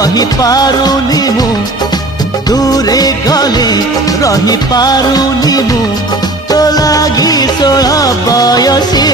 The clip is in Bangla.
रही पारुनी मु दूरे गले रही पारुनी मु तो लागी 16 बयसी